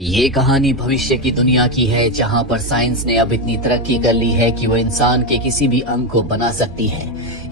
ये कहानी भविष्य की दुनिया की है, जहां पर साइंस ने अब इतनी तरक्की कर ली है कि वो इंसान के किसी भी अंग को बना सकती है।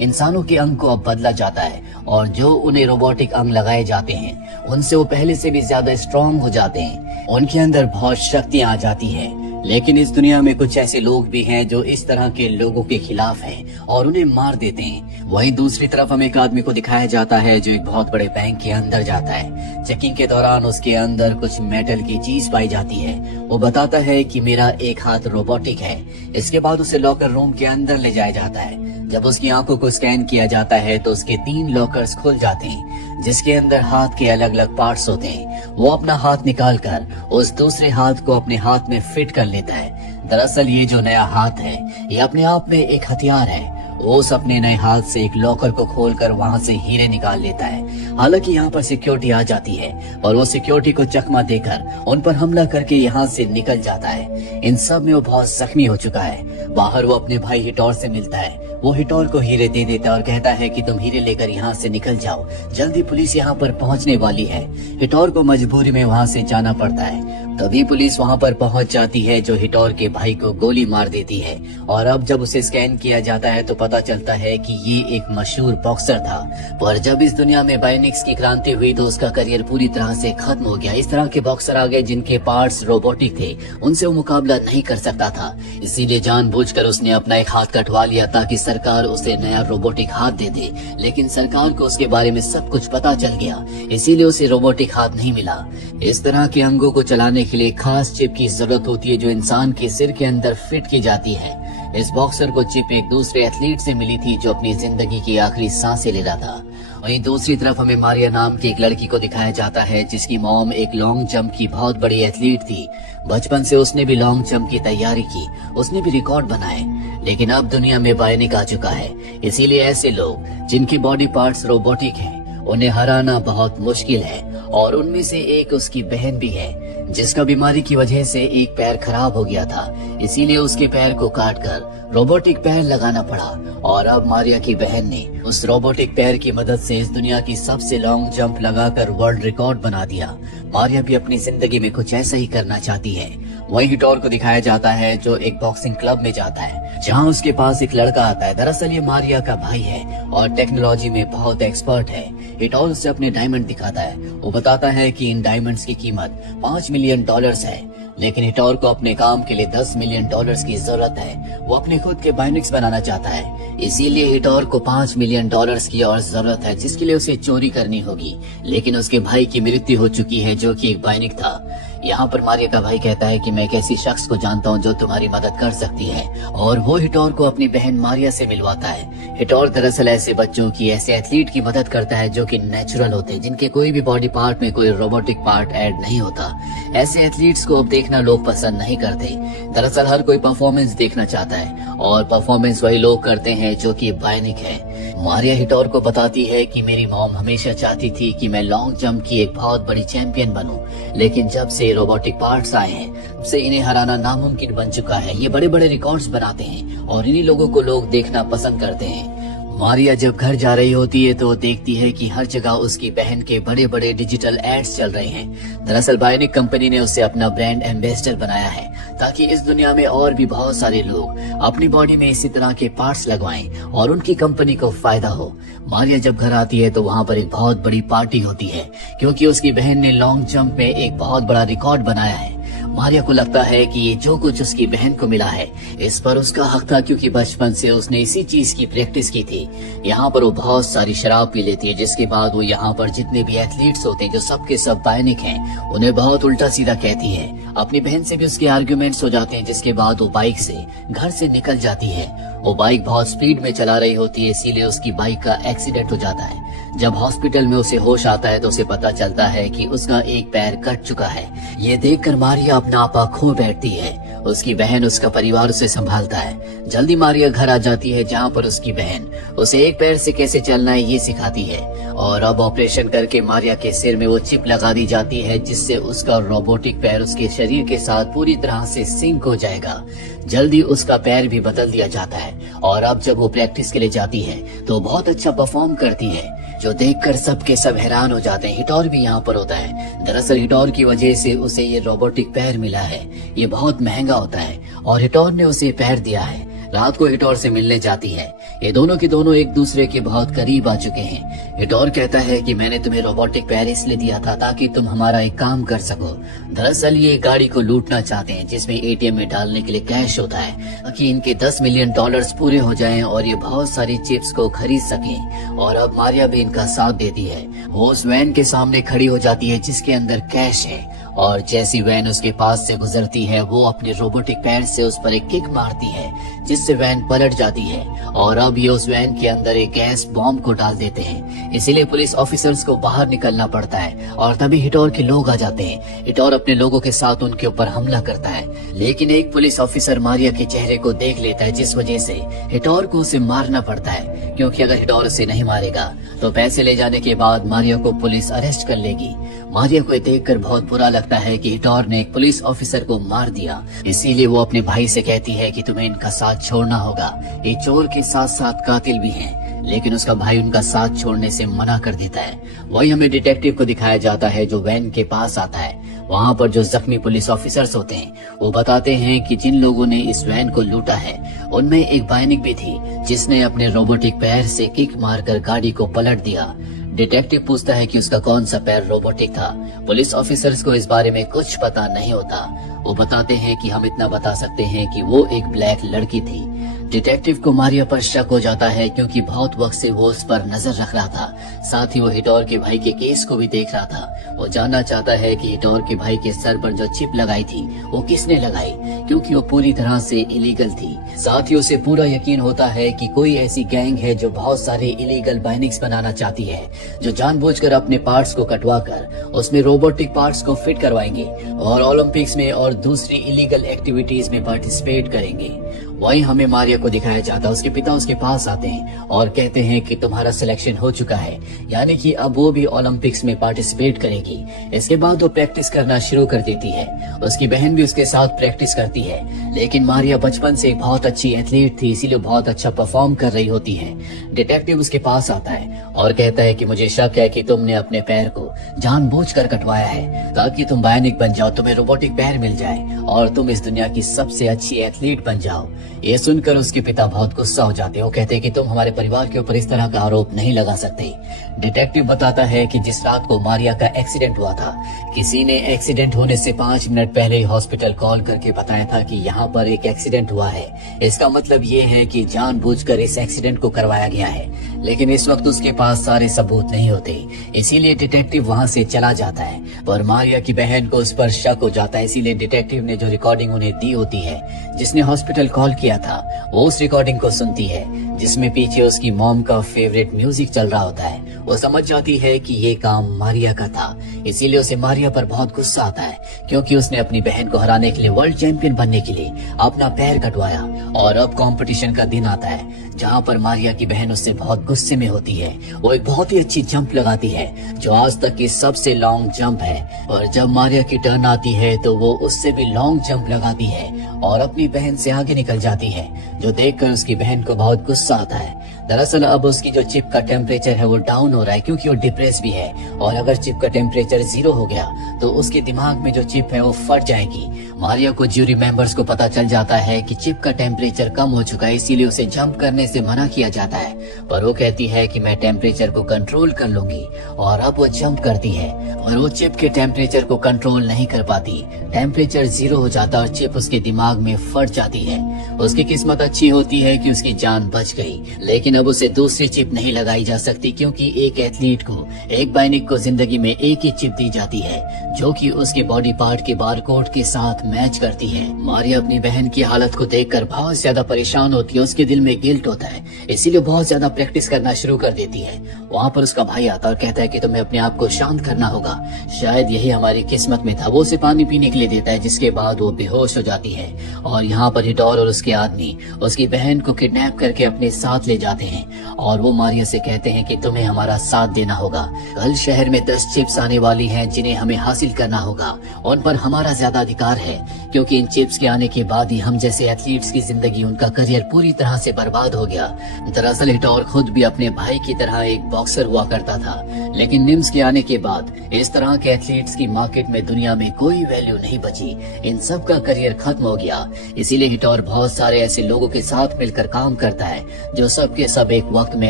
इंसानों के अंग को अब बदला जाता है और जो उन्हें रोबोटिक अंग लगाए जाते हैं उनसे वो पहले से भी ज्यादा स्ट्रांग हो जाते हैं। उनके अंदर बहुत शक्तियां आ जाती है। लेकिन इस दुनिया में कुछ ऐसे लोग भी हैं जो इस तरह के लोगों के खिलाफ हैं और उन्हें मार देते हैं। वहीं दूसरी तरफ हमें एक आदमी को दिखाया जाता है जो एक बहुत बड़े बैंक के अंदर जाता है। चेकिंग के दौरान उसके अंदर कुछ मेटल की चीज पाई जाती है। वो बताता है कि मेरा एक हाथ रोबोटिक है। इसके बाद उसे लॉकर रूम के अंदर ले जाया जाता है। जब उसकी आंखों को स्कैन किया जाता है तो उसके 3 लॉकर्स खुल जाते हैं जिसके अंदर हाथ के अलग अलग पार्ट्स होते हैं। वो अपना हाथ निकालकर उस दूसरे हाथ को अपने हाथ में फिट कर लेता है। दरअसल ये जो नया हाथ है ये अपने आप में एक हथियार है। वो उस अपने नए हाथ से एक लॉकर को खोलकर वहां से हीरे निकाल लेता है। हालांकि यहाँ पर सिक्योरिटी आ जाती है और वो सिक्योरिटी को चकमा देकर उन पर हमला करके यहाँ से निकल जाता है। इन सब में वो बहुत जख्मी हो चुका है। बाहर वो अपने भाई हिटोर से मिलता है। वो हिटोर को हीरे दे देता है और कहता है कि तुम हीरे लेकर यहाँ से निकल जाओ, जल्दी पुलिस यहाँ पर पहुँचने वाली है। हिटोर को मजबूरी में वहाँ से जाना पड़ता है। तभी पुलिस वहाँ पर पहुँच जाती है जो हिटोर के भाई को गोली मार देती है। और अब जब उसे स्कैन किया जाता है तो पता चलता है कि ये एक मशहूर बॉक्सर था। पर जब इस दुनिया में बायोनिक्स की क्रांति हुई तो उसका करियर पूरी तरह से खत्म हो गया। इस तरह के बॉक्सर आ गए जिनके पार्ट्स रोबोटिक थे, उनसे वो मुकाबला नहीं कर सकता था। इसीलिए जानबूझकर उसने अपना एक हाथ कटवा लिया ताकि सरकार उसे नया रोबोटिक हाथ दे दे। लेकिन सरकार को उसके बारे में सब कुछ पता चल गया, इसीलिए उसे रोबोटिक हाथ नहीं मिला। इस तरह के अंगों को चलाने के लिए खास चिप की जरूरत होती है जो इंसान के सिर के अंदर फिट की जाती है। इस बॉक्सर को चिप एक दूसरे एथलीट से मिली थी जो अपनी जिंदगी की आखिरी सांसें ले रहा था। वहीं दूसरी तरफ हमें मारिया नाम की एक लड़की को दिखाया जाता है जिसकी मॉम एक लॉन्ग जंप की बहुत बड़ी एथलीट थी। बचपन से उसने भी लॉन्ग जंप की तैयारी की, उसने भी रिकॉर्ड बनाए। लेकिन अब दुनिया में बायोनिक आ चुका है, इसीलिए ऐसे लोग जिनके बॉडी पार्ट्स रोबोटिक हैं उन्हें हराना बहुत मुश्किल है। और उनमें से एक उसकी बहन भी है जिसका बीमारी की वजह से एक पैर खराब हो गया था, इसीलिए उसके पैर को काटकर रोबोटिक पैर लगाना पड़ा। और अब मारिया की बहन ने उस रोबोटिक पैर की मदद से इस दुनिया की सबसे लॉन्ग जंप लगाकर वर्ल्ड रिकॉर्ड बना दिया। मारिया भी अपनी जिंदगी में कुछ ऐसा ही करना चाहती है। वहीं हिटोर को दिखाया जाता है जो एक बॉक्सिंग क्लब में जाता है जहां उसके पास एक लड़का आता है। दरअसल ये मारिया का भाई है और टेक्नोलॉजी में बहुत एक्सपर्ट है। हिटोर उसे अपने डायमंड दिखाता है। वो बताता है कि इन डायमंड्स की कीमत $5 मिलियन है। लेकिन हिटोर को अपने काम के लिए $10 मिलियन की जरूरत है। वो अपने खुद के बायोनिक्स बनाना चाहता है, इसीलिए हिटोर को $5 मिलियन की और जरूरत है जिसके लिए उसे चोरी करनी होगी। लेकिन उसके भाई की मृत्यु हो चुकी है जो कि एक बायोनिक था। यहाँ पर मारिया का भाई कहता है कि मैं एक ऐसी शख्स को जानता हूँ जो तुम्हारी मदद कर सकती है, और वो हिटोर को अपनी बहन मारिया से मिलवाता है। हिटोर दरअसल ऐसे बच्चों की, ऐसे एथलीट की मदद करता है जो कि नेचुरल होते हैं, जिनके कोई भी बॉडी पार्ट में कोई रोबोटिक पार्ट ऐड नहीं होता। ऐसे एथलीट्स को अब देखना लोग पसंद नहीं करते। दरअसल हर कोई परफॉर्मेंस देखना चाहता है और परफॉर्मेंस वही लोग करते हैं जो कि बायोनिक है। मारिया हिटोर को बताती है कि मेरी मॉम हमेशा चाहती थी कि मैं लॉन्ग जंप की एक बहुत बड़ी चैंपियन बनूं, लेकिन जब से रोबोटिक पार्ट्स आए हैं तब से इन्हें हराना नामुमकिन बन चुका है। ये बड़े बड़े रिकॉर्ड्स बनाते हैं और इन्हीं लोगों को लोग देखना पसंद करते हैं। मारिया जब घर जा रही होती है तो देखती है कि हर जगह उसकी बहन के बड़े बड़े डिजिटल एड्स चल रहे हैं। दरअसल बायोनिक कंपनी ने उसे अपना ब्रांड एम्बेसडर बनाया है ताकि इस दुनिया में और भी बहुत सारे लोग अपनी बॉडी में इसी तरह के पार्ट्स लगवाएं और उनकी कंपनी को फायदा हो। मारिया जब घर आती है तो वहाँ पर एक बहुत बड़ी पार्टी होती है क्योंकि उसकी बहन ने लॉन्ग जंप में एक बहुत बड़ा रिकॉर्ड बनाया है। मारिया को लगता है कि ये जो कुछ उसकी बहन को मिला है इस पर उसका हक था, क्योंकि बचपन से उसने इसी चीज की प्रैक्टिस की थी। यहाँ पर वो बहुत सारी शराब पी लेती है, जिसके बाद वो यहाँ पर जितने भी एथलीट्स होते हैं जो सबके सब बायोनिक हैं उन्हें बहुत उल्टा सीधा कहती है। अपनी बहन से भी उसके आर्ग्यूमेंट्स हो जाते हैं, जिसके बाद वो बाइक से घर से निकल जाती है। वो बाइक बहुत स्पीड में चला रही होती है, इसीलिए उसकी बाइक का एक्सीडेंट हो जाता है। जब हॉस्पिटल में उसे होश आता है तो उसे पता चलता है कि उसका एक पैर कट चुका है। ये देखकर मारिया अपना आपा खो बैठती है। उसकी बहन, उसका परिवार उसे संभालता है। जल्दी मारिया घर आ जाती है जहाँ पर उसकी बहन उसे एक पैर से कैसे चलना है ये सिखाती है। और अब ऑपरेशन करके मारिया के सिर में वो चिप लगा दी जाती है जिससे उसका रोबोटिक पैर उसके शरीर के साथ पूरी तरह से सिंक हो जाएगा। जल्दी उसका पैर भी बदल दिया जाता है और अब जब वो प्रैक्टिस के लिए जाती है तो बहुत अच्छा परफॉर्म करती है। जो देखकर सब के सब हैरान हो जाते हैं। हिटोर भी यहाँ पर होता है। दरअसल हिटोर की वजह से उसे ये रोबोटिक पैर मिला है। ये बहुत महंगा होता है और हिटोर ने उसे पैर दिया है। रात को हिटोर से मिलने जाती है। ये दोनों के दोनों एक दूसरे के बहुत करीब आ चुके हैं। हिटोर कहता है कि मैंने तुम्हें रोबोटिक पैर इसलिए दिया था ताकि तुम हमारा एक काम कर सको। दरअसल ये गाड़ी को लूटना चाहते हैं जिसमें एटीएम में डालने के लिए कैश होता है ताकि इनके $10 मिलियन पूरे हो जाएं और ये बहुत सारी चिप्स को खरीद सकें। और अब मारिया भी इनका साथ देती है। वो उस वैन के सामने खड़ी हो जाती है जिसके अंदर कैश है और जैसी वैन उसके पास से गुजरती है वो अपने रोबोटिक पैर से उस पर एक किक मारती है जिससे वैन पलट जाती है और अब ये उस वैन के अंदर एक गैस बॉम्ब को डाल देते हैं। इसीलिए पुलिस ऑफिसर्स को बाहर निकलना पड़ता है और तभी हिटोर के लोग आ जाते हैं। हिटोर अपने लोगों के साथ उनके ऊपर हमला करता है लेकिन एक पुलिस ऑफिसर मारिया के चेहरे को देख लेता है जिस वजह से हिटोर को उसे मारना पड़ता है, क्योंकि अगर हिटोर उसे नहीं मारेगा तो पैसे ले जाने के बाद मारिया को पुलिस अरेस्ट कर लेगी। मारिया को देखकर बहुत बुरा लगता है कि हिटोर ने एक पुलिस ऑफिसर को मार दिया। इसीलिए वो अपने भाई से कहती है कि तुम्हें इनका साथ छोड़ना होगा। ये चोर के साथ साथ कातिल भी हैं, लेकिन उसका भाई उनका साथ छोड़ने से मना कर देता है। वही हमें डिटेक्टिव को दिखाया जाता है जो वैन के पास आता है। वहाँ पर जो जख्मी पुलिस ऑफिसर्स होते हैं वो बताते हैं कि जिन लोगों ने इस वैन को लूटा है उनमें एक बायनिक भी थी जिसने अपने रोबोटिक पैर से किक मारकर गाड़ी को पलट दिया। डिटेक्टिव पूछता है कि उसका कौन सा पैर रोबोटिक था। पुलिस ऑफिसर्स को इस बारे में कुछ पता नहीं होता। वो बताते हैं कि हम इतना बता सकते हैं कि वो एक ब्लैक लड़की थी। डिटेक्टिव को मारिया पर शक हो जाता है क्योंकि बहुत वक्त से वो उस पर नजर रख रहा था। साथ ही वो हिटोर के भाई के केस को भी देख रहा था। वो जानना चाहता है कि हिटोर के भाई के सर पर जो चिप लगाई थी वो किसने लगाई, क्योंकि वो पूरी तरह से इलीगल थी। साथ ही उसे पूरा यकीन होता है कि कोई ऐसी गैंग है जो बहुत सारे इलीगल बाइनिक्स बनाना चाहती है, जो जानबूझकर अपने पार्ट्स को कटवा कर उसमें रोबोटिक पार्ट्स को फिट करवाएंगे और ओलंपिक्स में और दूसरी इलीगल एक्टिविटीज में पार्टिसिपेट करेंगे। वहीं हमें मारिया को दिखाया जाता है। उसके पिता उसके पास आते हैं और कहते हैं कि तुम्हारा सिलेक्शन हो चुका है, यानी कि अब वो भी ओलंपिक्स में पार्टिसिपेट करेगी। इसके बाद वो प्रैक्टिस करना शुरू कर देती है। उसकी बहन भी उसके साथ प्रैक्टिस करती है, लेकिन मारिया बचपन से एक बहुत अच्छी एथलीट थी, इसीलिए बहुत अच्छा परफॉर्म कर रही होती है। डिटेक्टिव उसके पास आता है और कहता है कि मुझे शक है कि तुमने अपने पैर को जानबूझकर कटवाया है ताकि तुम बायोनिक बन जाओ, तुम्हें रोबोटिक पैर मिल जाए और तुम इस दुनिया की सबसे अच्छी एथलीट बन जाओ। ये सुनकर उसके पिता बहुत गुस्सा हो जाते हैं। वो कहते हैं कि तुम हमारे परिवार के ऊपर इस तरह का आरोप नहीं लगा सकते। डिटेक्टिव बताता है कि जिस रात को मारिया का एक्सीडेंट हुआ था, किसी ने एक्सीडेंट होने से 5 मिनट पहले ही हॉस्पिटल कॉल करके बताया था कि यहाँ पर एक एक्सीडेंट हुआ है। इसका मतलब ये है कि जानबूझकर इस एक्सीडेंट को करवाया गया है, लेकिन इस वक्त उसके पास सारे सबूत नहीं होते। इसीलिए डिटेक्टिव वहाँ से चला जाता है, पर मारिया की बहन को उस पर शक हो जाता है। इसीलिए डिटेक्टिव ने जो रिकॉर्डिंग उन्हें दी होती है, जिसने हॉस्पिटल कॉल किया था, वो उस रिकॉर्डिंग को सुनती है जिसमें पीछे उसकी मॉम का फेवरेट म्यूजिक चल रहा होता है। वो समझ जाती है कि ये काम मारिया का था। इसीलिए उसे मारिया पर बहुत गुस्सा आता है, क्योंकि उसने अपनी बहन को हराने के लिए, वर्ल्ड चैंपियन बनने के लिए अपना पैर कटवाया। और अब कंपटीशन का दिन आता है जहाँ पर मारिया की बहन उससे बहुत गुस्से में होती है। वो एक बहुत ही अच्छी जंप लगाती है जो आज तक की सबसे लॉन्ग जंप है, और जब मारिया की टर्न आती है तो वो उससे भी लॉन्ग जंप लगाती है और अपनी बहन से आगे निकल जाती है, जो देखकर उसकी बहन को बहुत गुस्सा आता है। दरअसल अब उसकी जो चिप का टेम्परेचर है वो डाउन हो रहा है, क्योंकि वो डिप्रेस भी है, और अगर चिप का टेम्परेचर 0 हो गया तो उसके दिमाग में जो चिप है वो फट जाएगी। मारिया को ज्यूरी मेंबर्स को पता चल जाता है कि चिप का टेम्परेचर कम हो चुका है, इसीलिए उसे जंप करने से मना किया जाता है, पर वो कहती है कि मैं टेम्परेचर को कंट्रोल कर लूंगी, और अब वो जंप करती है और वो चिप के टेम्परेचर को कंट्रोल नहीं कर पाती। टेम्परेचर 0 हो जाता और चिप उसके दिमाग में फट जाती है। उसकी किस्मत अच्छी होती है कि उसकी जान बच गई, लेकिन अब उसे दूसरी चिप नहीं लगाई जा सकती, क्योंकि एक एथलीट को, एक बाइनिक को जिंदगी में एक ही चिप दी जाती है जो कि उसके बॉडी पार्ट के बारकोड के साथ मैच करती है। मारिया अपनी बहन की हालत को देखकर बहुत ज्यादा परेशान होती है। उसके दिल में गिल्ट होता है, इसीलिए बहुत ज्यादा प्रैक्टिस करना शुरू कर देती है। वहाँ पर उसका भाई आता और कहता है कि तुम्हें अपने आप को शांत करना होगा, शायद यही हमारी किस्मत में था। वो उसे पानी पीने के लिए देता है, जिसके बाद वो बेहोश हो जाती है। और यहाँ पर हिटोर और उसके आदमी उसकी बहन को किडनैप करके अपने साथ ले जाते हैं, और वो मारिया से कहते हैं कि तुम्हें हमारा साथ देना होगा। कल शहर में 10 चिप्स आने वाली हैं जिन्हें हमें हासिल करना होगा, उन पर हमारा ज्यादा अधिकार है, क्योंकि इन चिप्स के आने के बाद ही हम जैसे एथलीट्स की जिंदगी, उनका करियर पूरी तरह से बर्बाद हो गया। दरअसल हिटोर खुद भी अपने भाई की तरह एक बॉक्सर हुआ करता था, लेकिन निम्स के आने के बाद इस तरह के एथलीट्स की मार्केट में दुनिया में कोई वैल्यू नहीं बची। इन सब का करियर खत्म हो गया। इसीलिए हिटोर बहुत सारे ऐसे लोगों के साथ मिलकर काम करता है जो सब के सब एक वक्त में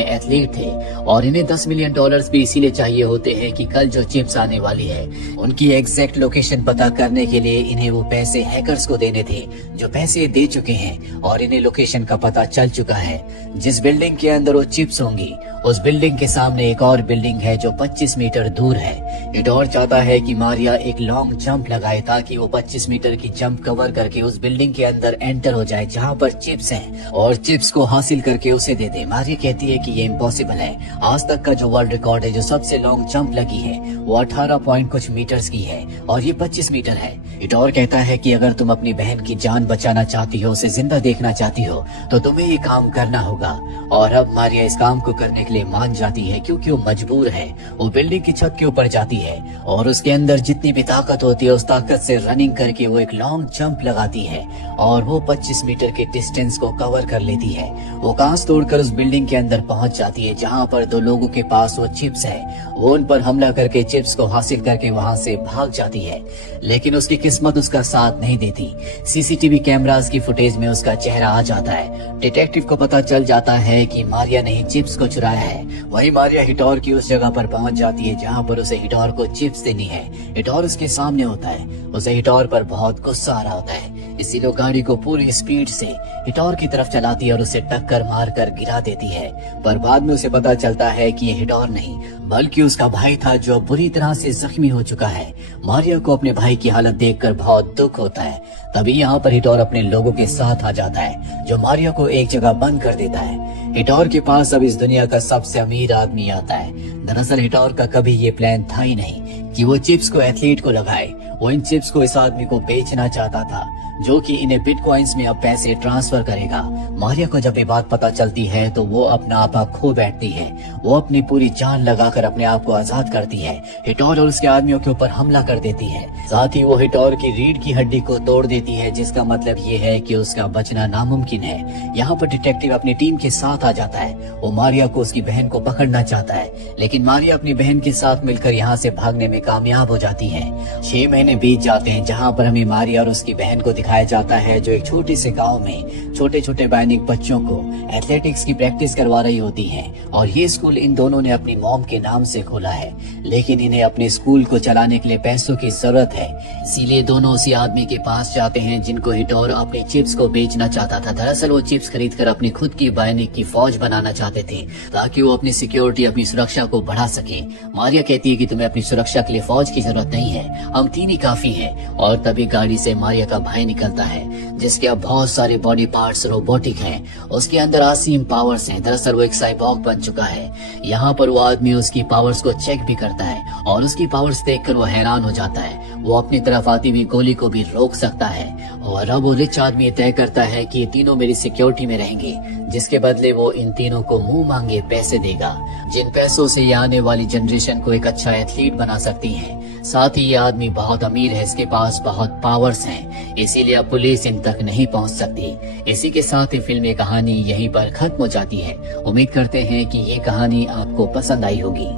एथलीट थे, और इन्हें $10 मिलियन भी इसीलिए चाहिए होते हैं कि कल जो चिप्स आने वाली है उनकी एग्जैक्ट लोकेशन पता करने के लिए इन्हें वो पैसे हैकर्स को देने थे, जो पैसे दे चुके हैं और इन्हें लोकेशन का पता चल चुका है। जिस बिल्डिंग के अंदर वो चिप्स होंगी उस बिल्डिंग के सामने एक और बिल्डिंग है जो 25 मीटर दूर है। हिटोर चाहता है कि मारिया एक लॉन्ग जंप लगाए ताकि वो 25 मीटर की जंप कवर करके उस बिल्डिंग के अंदर एंटर हो जाए जहां पर चिप्स हैं, और चिप्स को हासिल करके उसे दे दे। मारिया कहती है कि ये इम्पॉसिबल है। आज तक का जो वर्ल्ड रिकॉर्ड है, जो सबसे लॉन्ग जंप लगी है, वो 18 पॉइंट कुछ मीटर्स की है और ये 25 मीटर है। हिटोर कहता है कि अगर तुम अपनी बहन की जान बचाना चाहती हो, उसे जिंदा देखना चाहती हो, तो तुम्हें ये काम करना होगा। और अब मारिया इस काम को करने के लिए मान जाती है क्योंकि वो मजबूर है। वो बिल्डिंग की छत के ऊपर जाती है और उसके अंदर जितनी भी ताकत होती है उस ताकत से रनिंग करके वो एक लॉन्ग जंप लगाती है और वो 25 मीटर के डिस्टेंस को कवर कर लेती है। वो कांच तोड़कर उस बिल्डिंग के अंदर पहुंच जाती है जहां पर 2 लोगों के पास वो चिप्स है। वो उन पर हमला करके चिप्स को हासिल करके वहां से भाग जाती है, लेकिन उसकी किस्मत उसका साथ नहीं देती। सीसीटीवी कैमरास की फुटेज में उसका चेहरा आ जाता है। डिटेक्टिव को पता चल जाता है कि मारिया ने ही चिप्स को चुराया है। वहीं मारिया हिटोर की उस जगह पर पहुंच जाती है जहां पर उसे हिटोर को चिप्स देनी है। हिटोर उसके सामने होता है। उसे हिटोर पर बहुत गुस्सा आ रहा होता है, इसीलिए वो गाड़ी को पूरी स्पीड से हिटोर की तरफ चलाती है और उसे टक्कर मारकर गिरा देती है। पर बाद में उसे पता चलता है कि ये हिटोर नहीं बल्कि उसका भाई था जो बुरी तरह से जख्मी हो चुका है। मारिया को अपने भाई की हालत देखकर बहुत दुख होता है। तभी यहाँ पर हिटोर अपने लोगों के साथ आ जाता है जो मारिया को एक जगह बंद कर देता है। हिटोर के पास अब इस दुनिया का सबसे अमीर आदमी आता है। दरअसल हिटोर का कभी ये प्लान था ही नहीं कि वो चिप्स को एथलीट को लगाए। वो इन चिप्स को इस आदमी को बेचना चाहता था जो कि इन्हें बिटकॉइंस में अब पैसे ट्रांसफर करेगा। मारिया को जब ये बात पता चलती है तो वो अपना आपा खो बैठती है। वो अपनी पूरी जान लगाकर अपने आप को आजाद करती है। हिटोर और उसके आदमियों के ऊपर हमला कर देती है। साथ ही वो हिटोर की रीढ़ की हड्डी को तोड़ देती है, जिसका मतलब ये है कि उसका बचना नामुमकिन है। यहाँ पर डिटेक्टिव अपनी टीम के साथ आ जाता है। वो मारिया को उसकी बहन को पकड़ना चाहता है, लेकिन मारिया अपनी बहन के साथ मिलकर यहाँ से भागने में कामयाब हो जाती है। 6 महीने बीत जाते हैं जहाँ पर हमें मारिया और उसकी बहन को दिखाया जाता है जो एक छोटे से गांव में छोटे छोटे बायनिक बच्चों को एथलेटिक्स की प्रैक्टिस करवा रही होती हैं। और ये स्कूल इन दोनों ने अपनी मॉम के नाम से खोला है, लेकिन इन्हें अपने स्कूल को चलाने के लिए पैसों की जरूरत है। इसीलिए दोनों उसी आदमी के पास जाते हैं जिनको हिटोर अपने चिप्स को बेचना चाहता था। दरअसल वो चिप्स खरीदकर अपनी खुद की बायनिक की फौज बनाना चाहते थे ताकि वो अपनी सिक्योरिटी, अपनी सुरक्षा को बढ़ा सके। मारिया कहती है कि तुम्हें अपनी सुरक्षा के लिए फौज की जरूरत नहीं है, हम 3 ही काफी हैं। और तभी गाड़ी से मारिया का भाई निकलता है जिसके अब बहुत सारे बॉडी पार्ट्स रोबोटिक हैं। उसके अंदर असीम पावर्स हैं। दरअसल वो एक साइबॉर्ग बन चुका है। यहाँ पर वो आदमी उसकी पावर्स को चेक भी करता है और उसकी पावर्स देखकर वो हैरान हो जाता है। वो अपनी तरफ आती हुई गोली को भी रोक सकता है। और अब वो रिच आदमी तय करता है कि ये तीनों मेरी सिक्योरिटी में रहेंगे, जिसके बदले वो इन तीनों को मुंह मांगे पैसे देगा, जिन पैसों से ये आने वाली जनरेशन को एक अच्छा एथलीट बना सकती है। साथ ही ये आदमी बहुत अमीर है, इसके पास बहुत पावर्स हैं, इसीलिए अब पुलिस इन तक नहीं पहुंच सकती। इसी के साथ ही फिल्म कहानी यहीं पर खत्म हो जाती है। उम्मीद करते हैं कि ये कहानी आपको पसंद आई होगी।